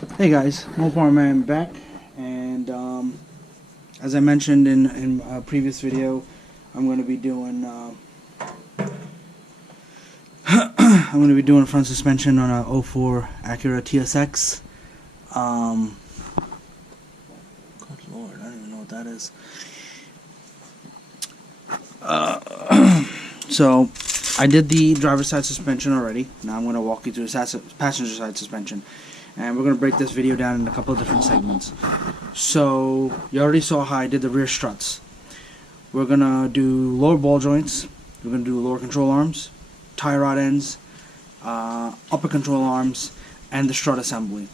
Hey guys, Mopar Man back, and as I mentioned in a previous video, I'm going to be doing I'm going to be doing front suspension on a '04 Acura TSX. Good Lord, I don't even know what that is. So I did the driver's side suspension already. Now I'm going to walk you through passenger side suspension. And we're going to break this video down in a couple of different segments. So, you already saw how I did the rear struts. We're going to do lower ball joints. We're going to do lower control arms, tie rod ends, upper control arms, and the strut assembly.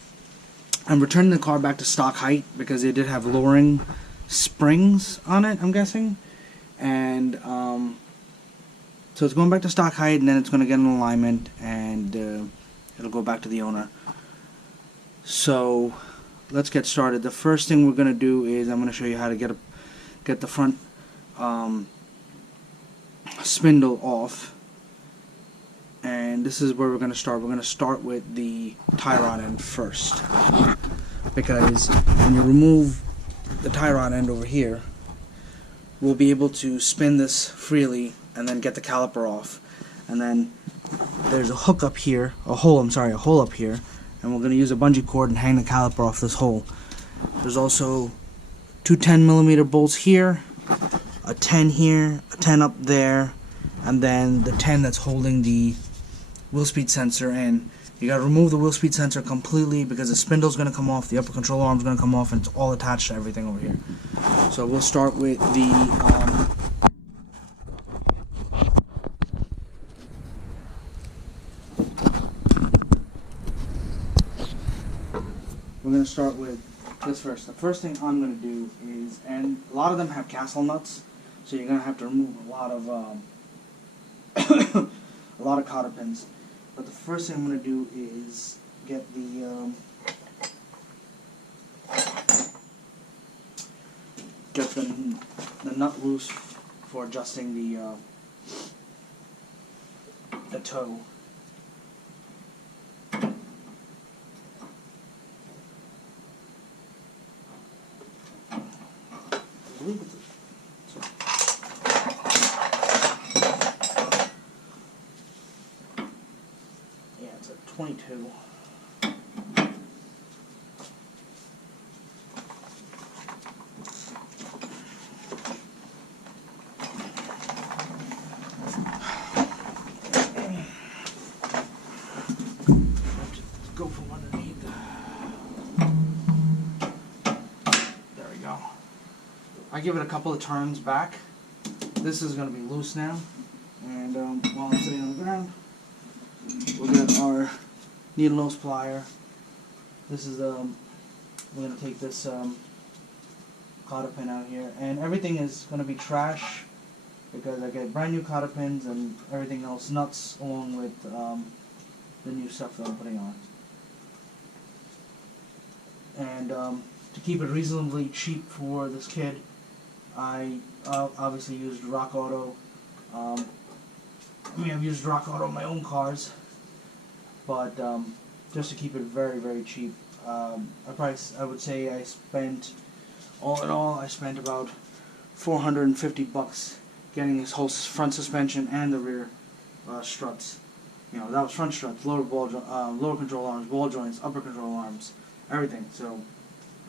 I'm returning the car back to stock height because they did have lowering springs on it, I'm guessing. And so it's going back to stock height, and then it's going to get an alignment, and it'll go back to the owner. So let's get started. The first thing we're going to do is I'm going to show you how to get the front spindle off. And this is where we're going to start. We're going to start with the tie rod end first, because when you remove the tie rod end over here, we'll be able to spin this freely and then get the caliper off. And then there's a hook up here, a hole up here. And we're going to use a bungee cord and hang the caliper off this hole. There's also two 10mm bolts here, a 10 here, a 10 up there, and then the 10 that's holding the wheel speed sensor in. You got to remove the wheel speed sensor completely because the spindle's going to come off, the upper control arm's going to come off, and it's all attached to everything over here. So we'll start with the we're going to start with this first. The first thing I'm going to do is, and a lot of them have castle nuts, so you're going to have to remove a lot of a lot of cotter pins. But the first thing I'm going to do is get the nut loose for adjusting the toe. Yeah, it's a 22. Go from underneath. There we go. I give it a couple of turns back. This is going to be loose now, and while I'm sitting on the ground, we'll get our needle nose plier. This is we're going to take this cotter pin out here, and everything is going to be trash because I get brand new cotter pins and everything else, nuts, along with the new stuff that I'm putting on. And to keep it reasonably cheap for this kid, I obviously used Rock Auto. I've used Rock Auto in my own cars, but just to keep it very, very cheap, I would say I spent, all in all, I spent about $450 getting this whole front suspension and the rear struts. You know, that was front struts, lower control arms, ball joints, upper control arms, everything. So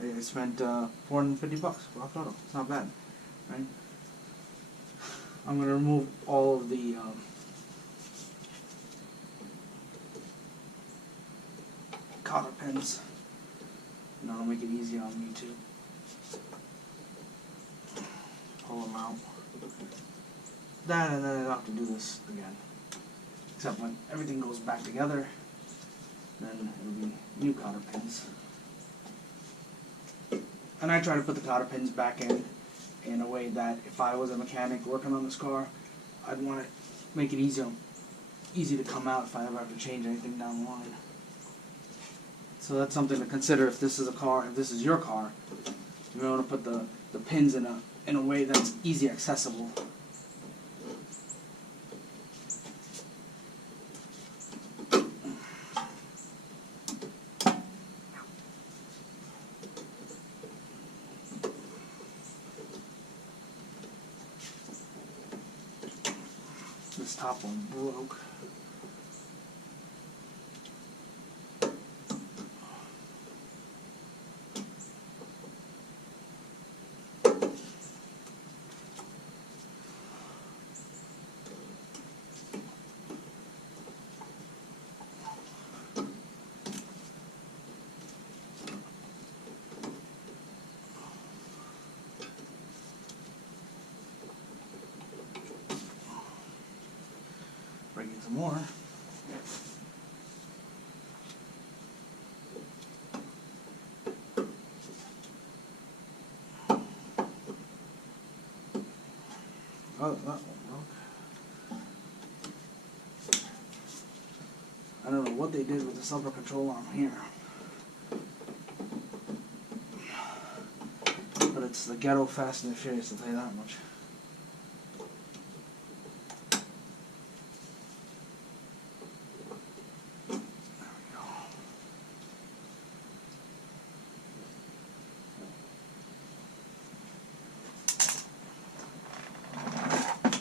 I spent $450 Rock Auto. It's not bad. Right? I'm going to remove all of the cotter pins, and that'll make it easy on me to pull them out. That, and then I don't have to do this again. Except when everything goes back together, then it'll be new cotter pins. And I try to put the cotter pins back in a way that if I was a mechanic working on this car, I'd want to make it easy to come out if I ever have to change anything down the line. So that's something to consider if this is your car. You want to put the pins in a way that's easy accessible. this top one broke. Breaking some more. Oh, that one broke. I don't know what they did with this upper control arm here. But it's the ghetto Fast and the Furious, I'll tell you that much.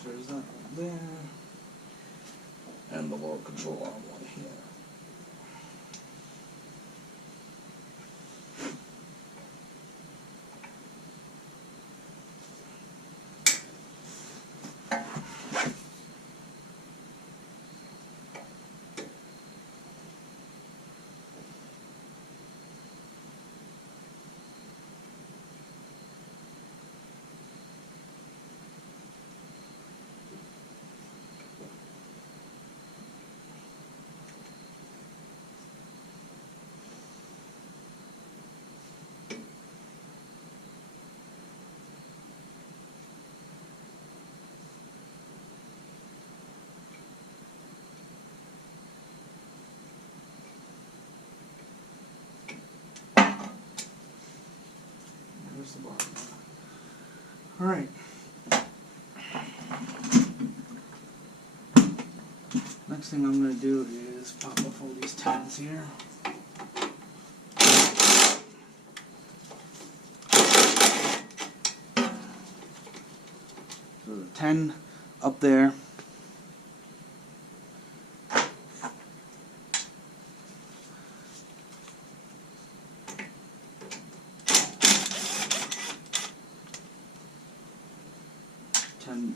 There's that one there. And the lower control arm one here. There's the bottom. Alright. Next thing I'm going to do is pop off all these tabs here. So the 10 up there.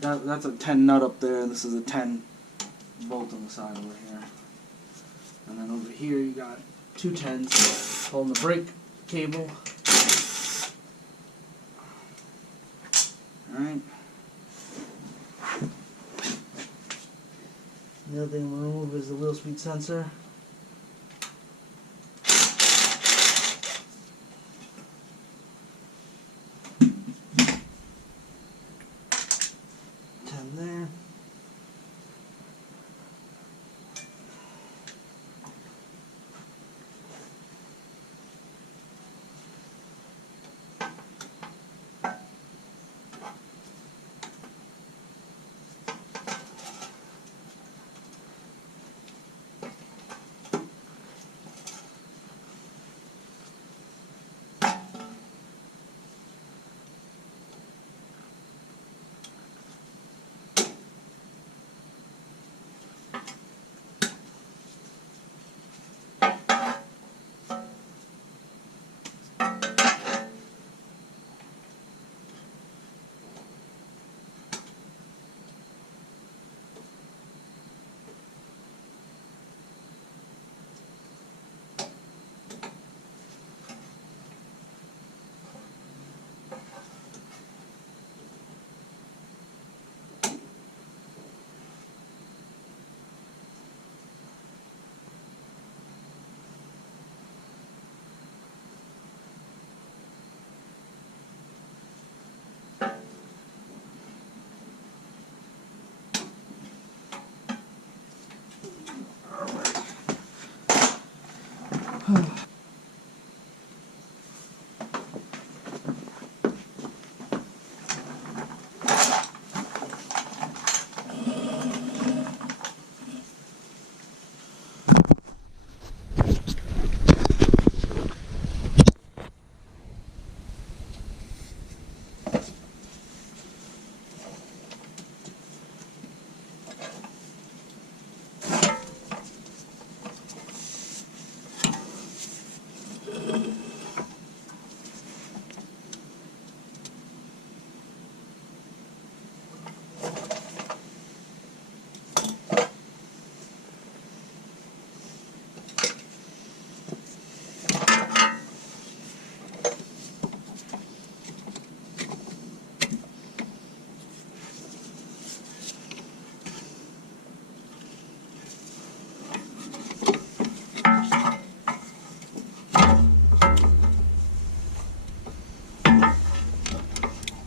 That's a 10 nut up there, and this is a 10 bolt on the side over here. And then over here you got two 10s holding the brake cable. Alright. The other thing we'll remove is the wheel speed sensor. There.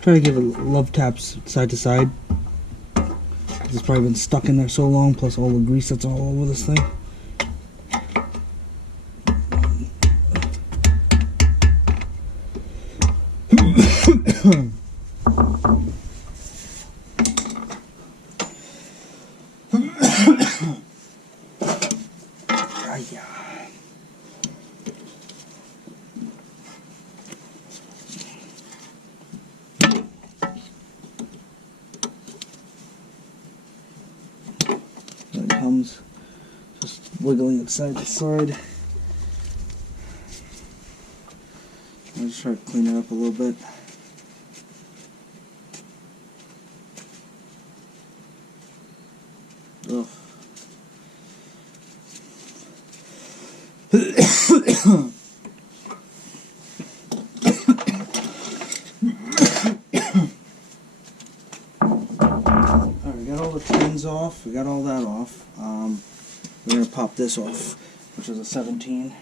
Try to give it love taps side to side. It's probably been stuck in there so long, plus all the grease that's all over this thing. There it comes, just wiggling it side to side. I'll just try to clean it up a little bit. Ugh. Alright, we got all the pins off, we got all that off. We're going to pop this off, which is a 17.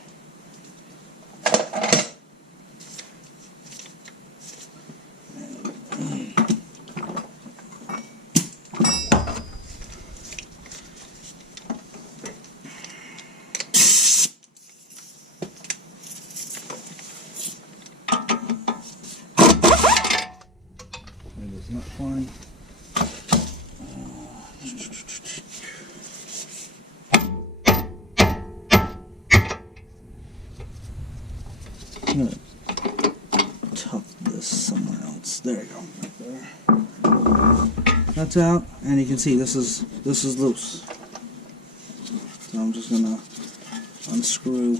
Not fine. I'm gonna tuck this somewhere else. There you go. Right there. That's out, and you can see this is loose. So I'm just gonna unscrew.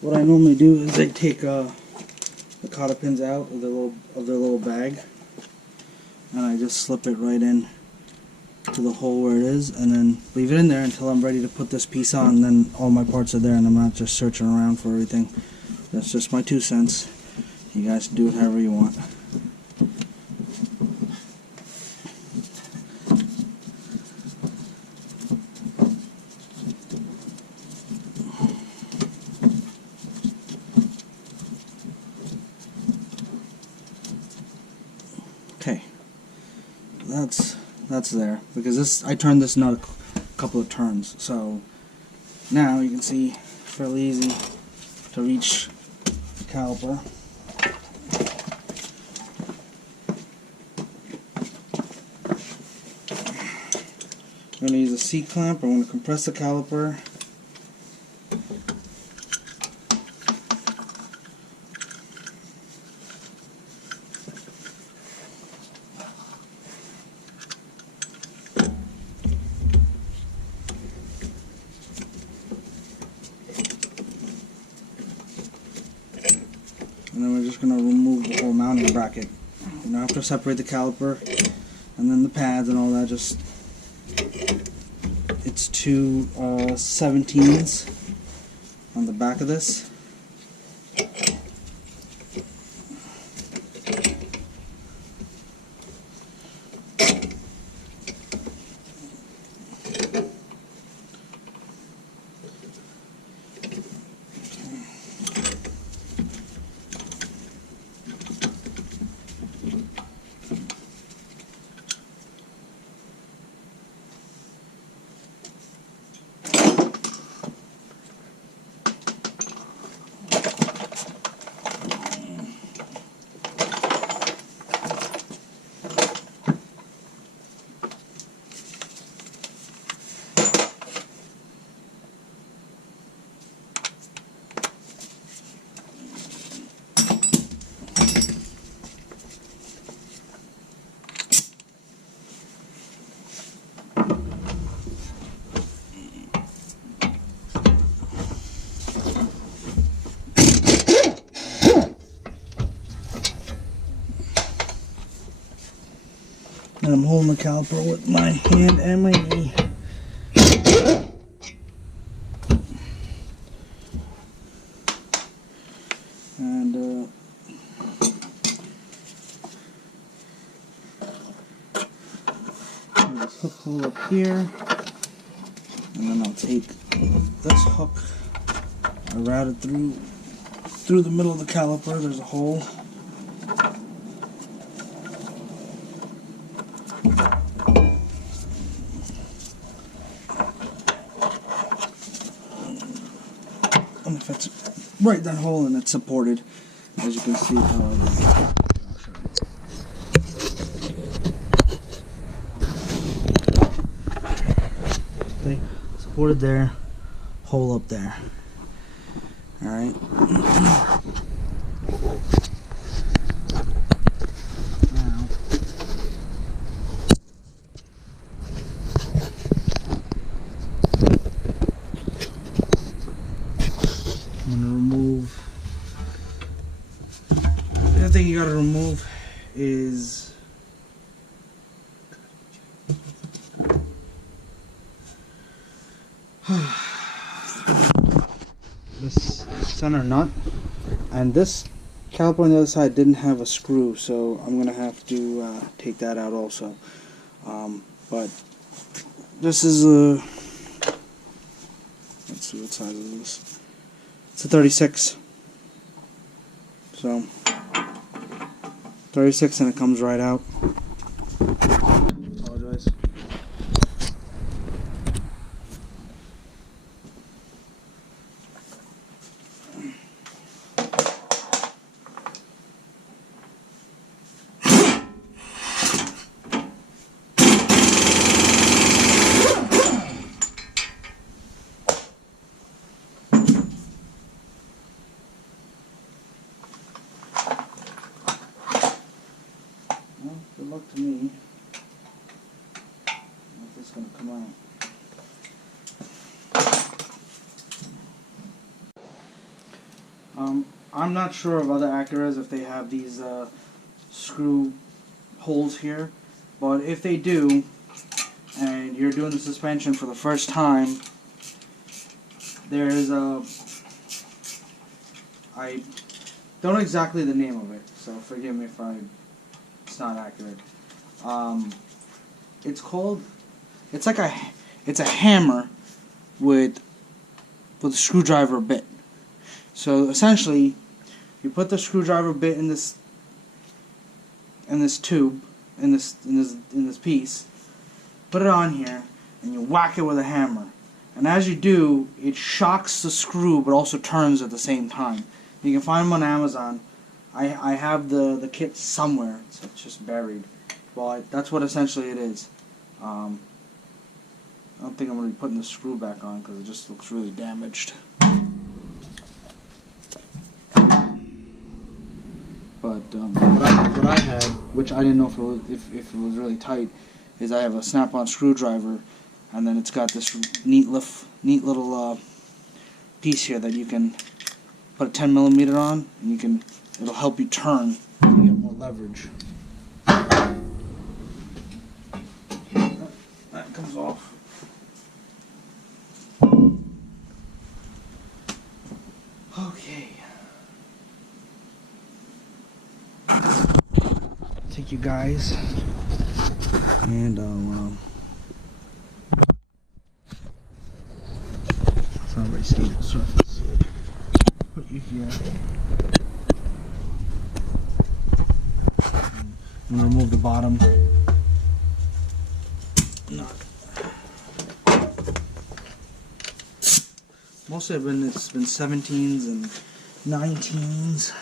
What I normally do is I take the cotter pins out of their little bag, and I just slip it right in to the hole where it is, and then leave it in there until I'm ready to put this piece on. And then all my parts are there, and I'm not just searching around for everything. That's just my 2 cents. You guys do it however you want. Okay, that's there, because I turned this nut a couple of turns, so now you can see fairly easy to reach the caliper. I'm going to use a C-clamp. I'm going to compress the caliper. And then we're just going to remove the whole mounting bracket. You know, after separate the caliper and then the pads and all that, just it's 2 17s on the back of this. And I'm holding the caliper with my hand and my knee. And there's this hook hole up here. And then I'll take this hook, I route it through the middle of the caliper. There's a hole. And if it's right in that hole and it's supported, as you can see how I did. Okay, supported there, hole up there. Alright. Now, I'm going to remove, the other thing you got to remove is this center nut, and this caliper on the other side didn't have a screw, so I'm going to have to take that out also. But this is a, let's see what size is this. It's a 36. So 36, and it comes right out. Apologize. Well, good luck to me. If this is going to come out. I'm not sure of other Acuras if they have these screw holes here, but if they do, and you're doing the suspension for the first time, there's a, I don't know exactly the name of it, so forgive me if it's not accurate. It's called, it's a hammer with a screwdriver bit. So essentially, you put the screwdriver bit in this tube, in this piece, put it on here, and you whack it with a hammer. And as you do, it shocks the screw, but also turns at the same time. You can find them on Amazon. I have the kit somewhere. It's just buried. Well, that's what essentially it is. I don't think I'm going to be putting the screw back on because it just looks really damaged. But what I had, which I didn't know if it was really tight, is I have a snap-on screwdriver, and then it's got this neat little piece here that you can put a 10mm on, and it'll help you turn and get more leverage. That comes off. Okay. Take you guys, and I'll it's not a very stable surface. Put you here. I'm gonna remove the bottom nut. Mostly it's been 17s and 19s.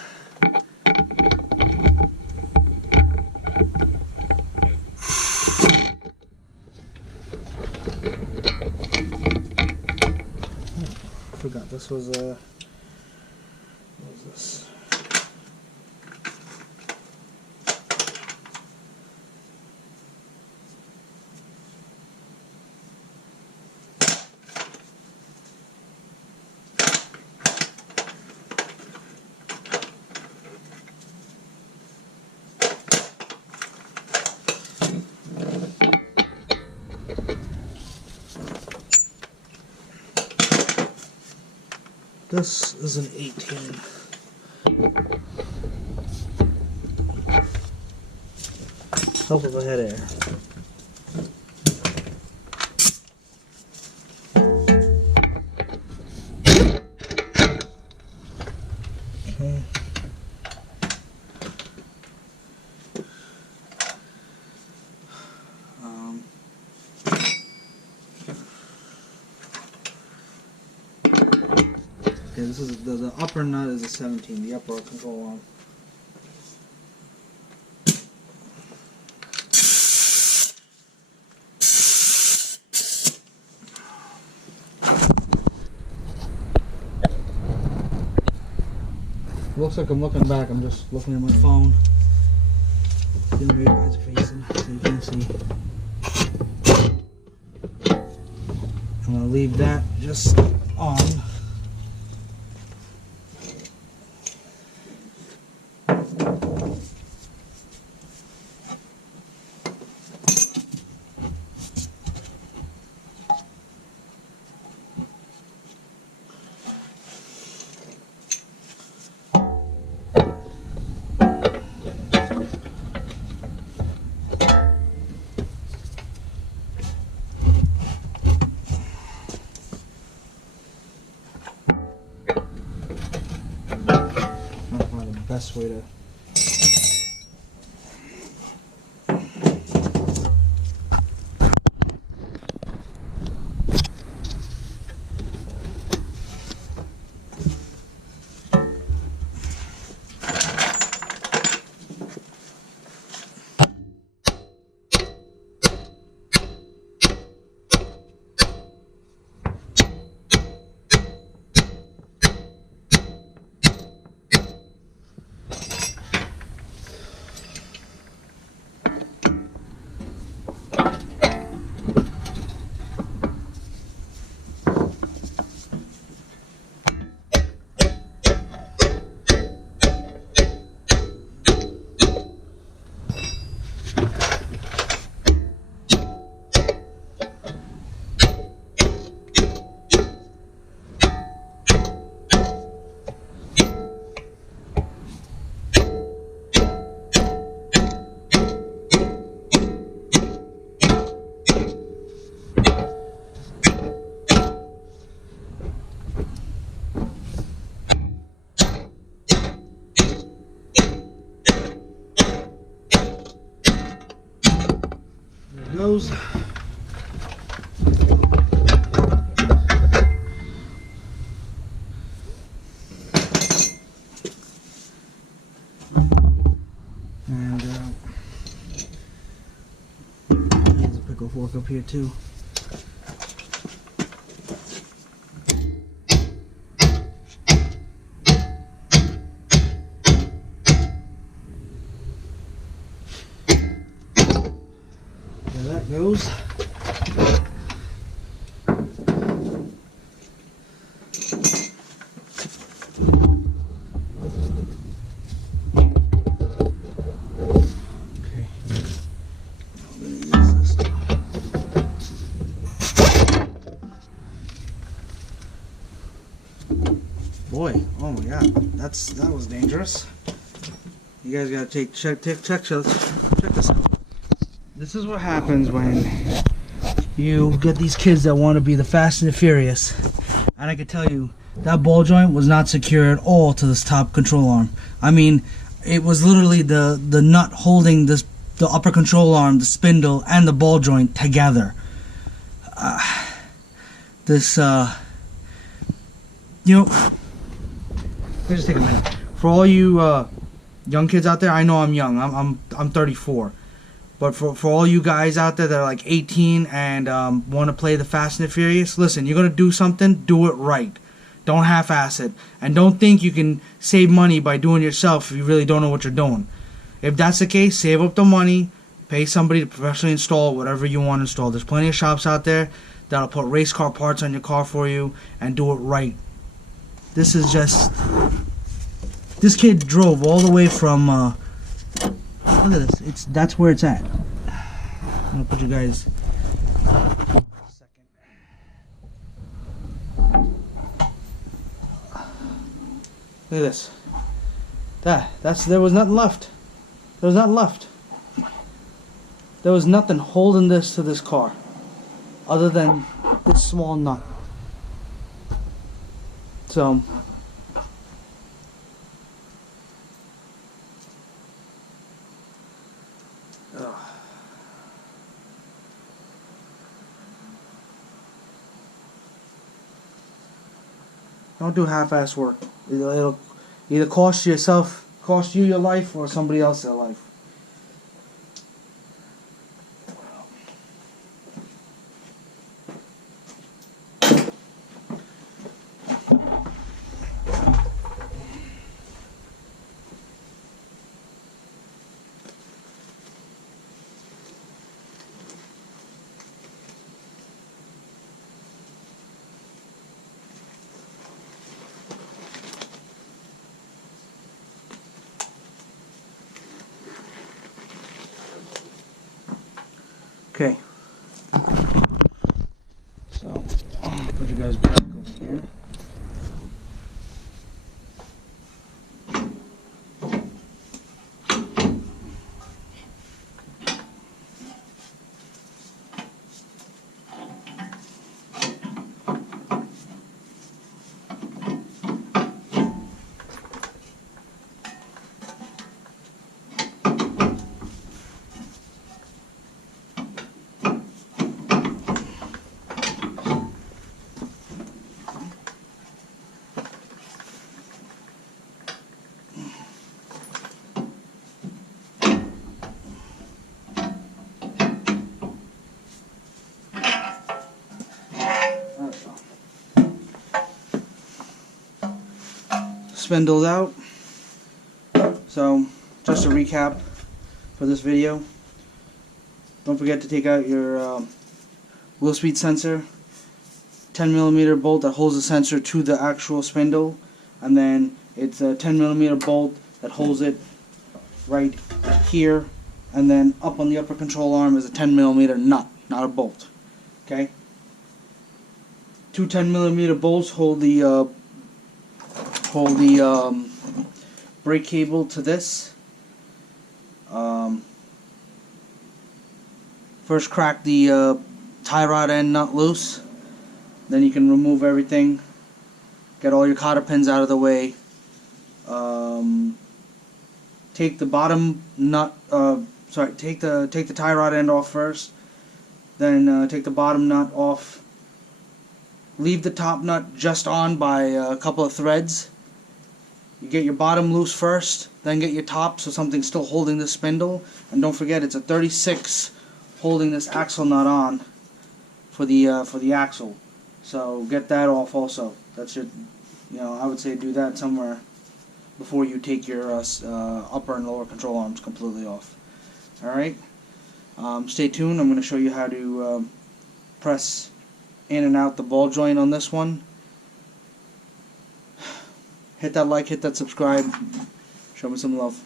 Forgot this was what was this? This is an 18. Help of a head air. Okay. This is the upper nut is a 17, the upper control arm. Looks like I'm looking back, I'm just looking at my phone. You know where you guys are facing, so you can see. I'm gonna leave that just on. Best way to goes. And there's a pickle fork up here too. There that goes. Boy, oh my god, that was dangerous. You guys gotta check this out. This is what happens when you get these kids that want to be the Fast and the Furious. And I can tell you, that ball joint was not secure at all to this top control arm. I mean, it was literally the nut holding the upper control arm, the spindle, and the ball joint together. You know, let's just take a minute. For all you young kids out there, I know I'm young. I'm 34. But for all you guys out there that are like 18 and want to play the Fast and the Furious, listen, you're going to do something, do it right. Don't half-ass it. And don't think you can save money by doing it yourself if you really don't know what you're doing. If that's the case, save up the money, pay somebody to professionally install whatever you want to install. There's plenty of shops out there that'll put race car parts on your car for you and do it right. This is just... This kid drove all the way from... look at this. That's where it's at. I'm gonna put you guys... Look at this. There was nothing left. There was nothing left. There was nothing holding this to this car other than this small nut. So don't do half-ass work. It'll either cost you your life, or somebody else their life. Okay. So, put you guys back over here. Spindles out. So just a recap for this video, don't forget to take out your wheel speed sensor, 10mm bolt that holds the sensor to the actual spindle, and then it's a 10mm bolt that holds it right here, and then up on the upper control arm is a 10mm nut, not a bolt. Okay, two 10mm bolts hold the brake cable to this. First crack the tie rod end nut loose, then you can remove everything, get all your cotter pins out of the way. Take the bottom nut, take the tie rod end off first, then take the bottom nut off. Leave the top nut just on by a couple of threads. You get your bottom loose first, then get your top so something's still holding the spindle. And don't forget, it's a 36 holding this axle nut on for the axle. So get that off also. That should, I would say do that somewhere before you take your upper and lower control arms completely off. All right. Stay tuned. I'm going to show you how to press in and out the ball joint on this one. Hit that like, hit that subscribe. Show me some love.